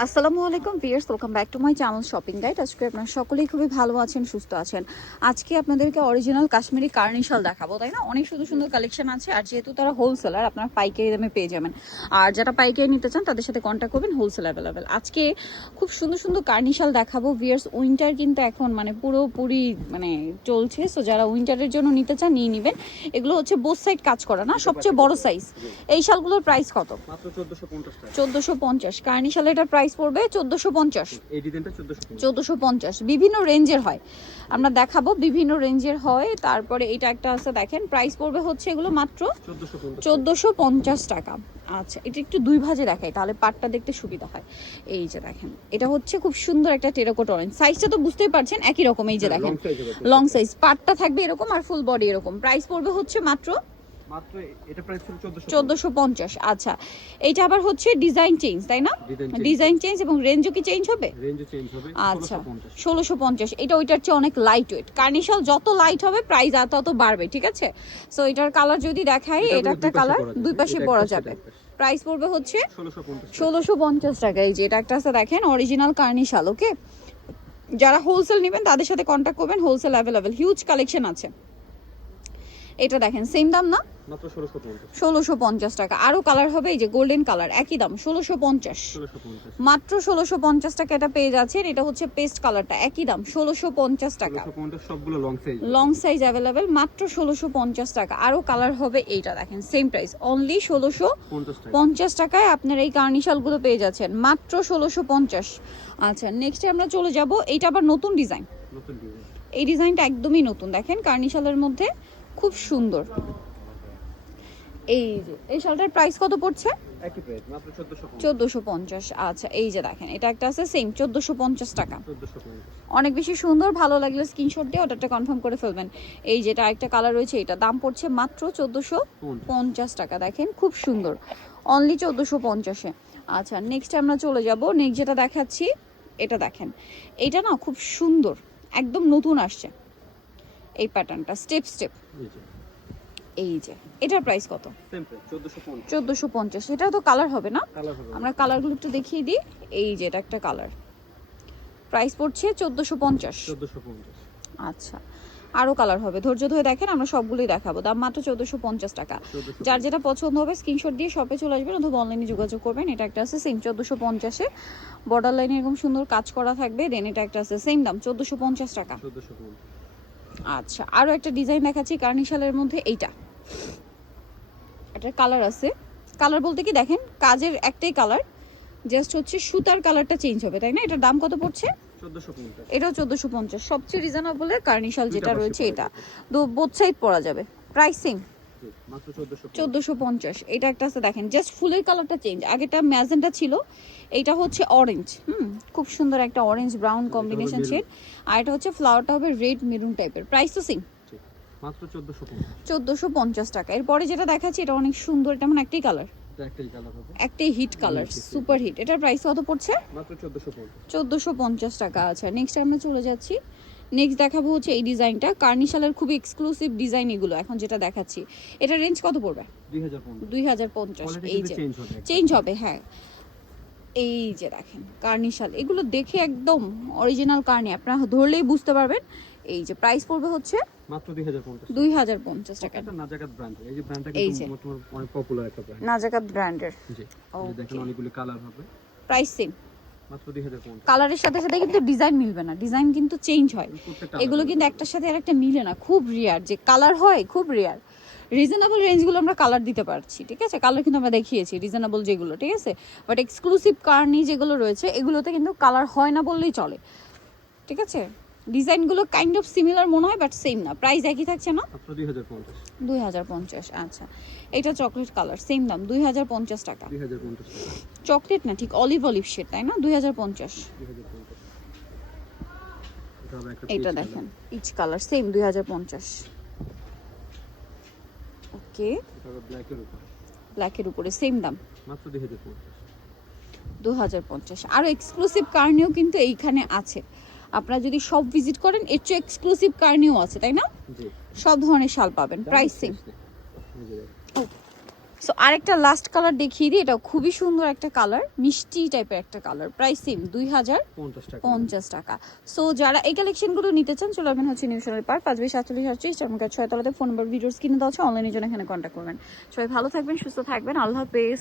আসসালামু আলাইকুম viewers, welcome back to my channel shopping guide. আজকে আপনারা সকলেই খুবই ভালো আছেন, সুস্থ আছেন। আজকে আপনাদেরকে অরিজিনাল কাশ্মীরি কার্নিশাল দেখাবো, তাই না? অনেক সুন্দর সুন্দর কালেকশন আছে। আর যেহেতু তারা হোলসেলার, আপনারা পাইকারি দামে পেয়ে যাবেন। আর যারা পাইকারি নিতে চান তাদের সাথে কন্ট্যাক্ট করবেন, হোলসেল অ্যাভেলেবেল। আজকে খুব সুন্দর সুন্দর কার্নিশাল দেখাবো ভিউয়ার্স। উইন্টার কিন্তু এখন পুরোপুরি চলছে। সো যারা উইন্টারের জন্য নিতে চান নিয়ে নেবেন। এগুলো হচ্ছে বোথ সাইড কাজ করা, না? সবচেয়ে বড় সাইজ। এই শালগুলোর প্রাইস কত? মাত্র 1450 টাকা। 1450 কার্নিশাল। এটার প্রাইস পড়বে 1450। এই ডিজাইনটা 1450। 1450 বিভিন্ন রেঞ্জের হয়, আমরা দেখাবো বিভিন্ন রেঞ্জের হয়। তারপরে এটা একটা আছে, দেখেন প্রাইস পড়বে হচ্ছে এগুলো মাত্র 1450 টাকা। আচ্ছা, এটা একটু দুই ভাজে দেখাই, তাহলে পাটটা দেখতে সুবিধা হয়। এই যে দেখেন, এটা হচ্ছে খুব সুন্দর একটা টেরাকোট অরেঞ্জ। সাইজটা তো বুঝতেই পারছেন, একই রকম। এই যে দেখেন, লং সাইজ, পাটটা থাকবে এরকম আর ফুল বডি এরকম। প্রাইস পড়বে হচ্ছে মাত্র এটা প্রাইস ছিল 1450। আচ্ছা, এইটা আবার হচ্ছে ডিজাইন চেঞ্জ, তাই না? ডিজাইন চেঞ্জ এবং রেঞ্জও কি চেঞ্জ হবে? রেঞ্জও চেঞ্জ হবে। আচ্ছা, 1650। এটা ওইটার চেয়ে অনেক লাইট ওয়েট। কার্নিশাল যত লাইট হবে প্রাইস তত বাড়বে, ঠিক আছে? সো এটার কালার যদি দেখাই, এটা একটা কালার, দুই পাশে পরা যাবে। প্রাইস পড়বে হচ্ছে 1650 টাকা। এই যে এটা একটা আছে, দেখেন অরিজিনাল কার্নিশাল। ওকে, যারা হোলসেল নেবেন তাদের সাথে কন্ট্যাক্ট করবেন, হোলসেল অ্যাভেলেবেল, হিউজ কালেকশন আছে। এটা দেখেন সেম দাম না? মাত্র 1650 টাকা। আরো কালার হবে, এই যে গোল্ডেন কালার, একই দাম 1650। মাত্র 1650 টাকা এটা পেয়ে যাচ্ছেন। এটা হচ্ছে পেস্ট কালারটা, একই দাম 1650 টাকা। সবগুলো লং সাইজ অ্যাভেলেবেল, মাত্র 1650 টাকা। আরো কালার হবে, এইটা দেখেন সেম প্রাইস, অনলি 1650 টাকায় আপনার এই কার্নিশালগুলো পেয়ে যাচ্ছেন, মাত্র 1650। আচ্ছা, নেক্সটে আমরা চলে যাব। এইটা আবার নতুন ডিজাইন। এই ডিজাইনটা একদমই নতুন, দেখেন কার্নিশালের মধ্যে খুব সুন্দর। এই যে এই শালটার প্রাইস কত পড়ছে? একই প্রাইস, মাত্র 1450। আচ্ছা, এই যে দেখেন, এটা একটা আছে সেম 1450 টাকা। 1450 অনেক বেশি সুন্দর, ভালো লাগলে স্ক্রিনশট দিয়ে অর্ডারটা কনফার্ম করে ফেলবেন। এই যেটা একটা কালার রয়েছে, এটা দাম পড়ছে মাত্র 1450 টাকা। দেখেন খুব সুন্দর, অনলি 1450-এ। আচ্ছা, নেক্সট আমরা চলে যাব। নেক্সট যেটা দেখাচ্ছি, এটা দেখেন, এটা না খুব সুন্দর, একদম নতুন আসছে এই প্যাটার্নটা, স্টেপ স্টেপ। এই যে এটার প্রাইস কত? Same price 1450। 1450। এটাও তো কালার হবে না? কালার হবে। আমরা কালারগুলো একটু দেখিয়ে দিই। এই যে এটা একটা কালার, প্রাইস পড়ছে 1450। আচ্ছা, আরো কালার হবে, ধৈর্য ধরে দেখেন, আমরা সবগুলোই দেখাবো। দাম মাত্র 1450 টাকা। যার যেটা পছন্দ হবে স্ক্রিনশট দিয়ে শপে চলে আসবেন অথবা অনলাইনে যোগাযোগ করবেন। এটা একটা আছে সেম 1450-এ, বর্ডার লাইনে এরকম সুন্দর কাজ করা থাকবে। দেন এটা একটা আছে সেম দাম 1450 টাকা। আচ্ছা, আরো একটা ডিজাইন দেখাচ্ছি কার্নিশালের মধ্যে। এইটা, এটার কালার আছে, কালার বলতে কি দেখেন, কাজের একটাই কালার, জাস্ট হচ্ছে সুতার কালারটা চেঞ্জ হবে, তাই না? এটার দাম কত পড়ছে? 1450। এটাও 1450। সবচেয়ে রিজনেবলের কার্নিশাল যেটা রয়েছে এটা, বোথ সাইড পরা যাবে। প্রাইসিং মাত্র 1450। এটা একটা আছে, দেখেন জাস্ট ফুলের কালারটা চেঞ্জ। আগেটা ম্যাজেন্টা ছিল, এইটা হচ্ছে অরেঞ্জ। খুব সুন্দর একটা অরেঞ্জ ব্রাউন কম্বিনেশন শেড। আর এটা হচ্ছে ফ্লাওয়ারটা হবে রেড মেরুন টাইপের। প্রাইস তো সেম, মাত্র 1450 টাকা। এরপরে যেটা দেখাচ্ছি, এটা অনেক সুন্দর, এটা মানে একটাই কালার, একটাই হিট কালার, সুপার হিট। এটার প্রাইস কত পড়ছে? মাত্র 1450 টাকা। আচ্ছা, নেক্সট আমরা চলে যাচ্ছি। নেক্সট দেখাবো হচ্ছে এই ডিজাইনটা, কার্নিশালের খুবই এক্সক্লুসিভ ডিজাইন এগুলো এখন যেটা দেখাচ্ছি। এটা রেঞ্জ কত পড়বে? 2050। এই যে চেঞ্জ হবে, হ্যাঁ। এই যে দেখেন কার্নিশাল, এগুলো দেখে একদম অরিজিনাল কার্নি, আপনারা ধরলেই বুঝতে পারবেন। এই যে প্রাইস পড়বে হচ্ছে মাত্র 2050 টাকা। এটা নাজাকাত ব্র্যান্ড, এই যে ব্র্যান্ডটা কিন্তু মোটামুটি অনেক পপুলার একটা ব্র্যান্ড। নাজাকাত ব্র্যান্ডের। জি, এই দেখেন অনেকগুলো কালার হবে। প্রাইস সেম, মাত্র 2050। কালারের সাথে সাথে কিন্তু ডিজাইন মিলবে না, ডিজাইন কিন্তু চেঞ্জ হয়। এগুলো কিন্তু একটার সাথে আরেকটা মিলে না, খুব রেয়ার যে কালার হয়, খুব রেয়ার। রিজনেবল রেঞ্জগুলো আমরা কালার দিতে পারছি, ঠিক আছে? কালার কিন্তু আমরা দেখিয়েছি রিজনেবল যেগুলো, ঠিক আছে? বাট এক্সক্লুসিভ কার্নি যেগুলো রয়েছে এগুলোতে কিন্তু কালার হয় না বললেই চলে, ঠিক আছে? ডিজাইনগুলো কাইন্ড অফ সিমিলার মনে হয়, বাট সেম না। প্রাইস একই থাকছে না? মাত্র 2050। 2050। আচ্ছা, এটা চকলেট কালার, সেম দাম 2050 টাকা। 2050 টাকা। চকলেট না, ঠিক অলিভ অলিভ শেড, তাই না? 2050। এটা দেখেন পিচ কালার, সেম 2050। ওকে, ব্ল্যাকের উপরে সেম দাম মাত্র 2050। 2050। আরো এক্সক্লুসিভ কার্নিও কিন্তু এইখানে আছে, আপনারা যদি সব ভিজিট করেন এর চেয়ে এক্সক্লুসিভ কার্নিও আছে, তাই না? জি, সব ধরনের শাল পাবেন। Price same. সো আরেকটা লাস্ট কালার দেখিয়ে দিই, এটা খুবই সুন্দর একটা কালার, মিষ্টি টাইপের একটা কালার, প্রাইস সেম 2050 টাকা। সো যারা এই কালেকশনগুলো নিতে চান চলে আসবেন হচ্ছে নিউ সোনালী পার্ক 5/47 চারমার্কেট 6 তলাতে, ফোন নাম্বার ভিডিওস কিনে দেওয়া হচ্ছে, অনলাইনের জন্য এখানে কন্ট্যাক্ট করবেন। সবাই ভালো থাকবেন, সুস্থ থাকবেন, আল্লাহ হাফেজ।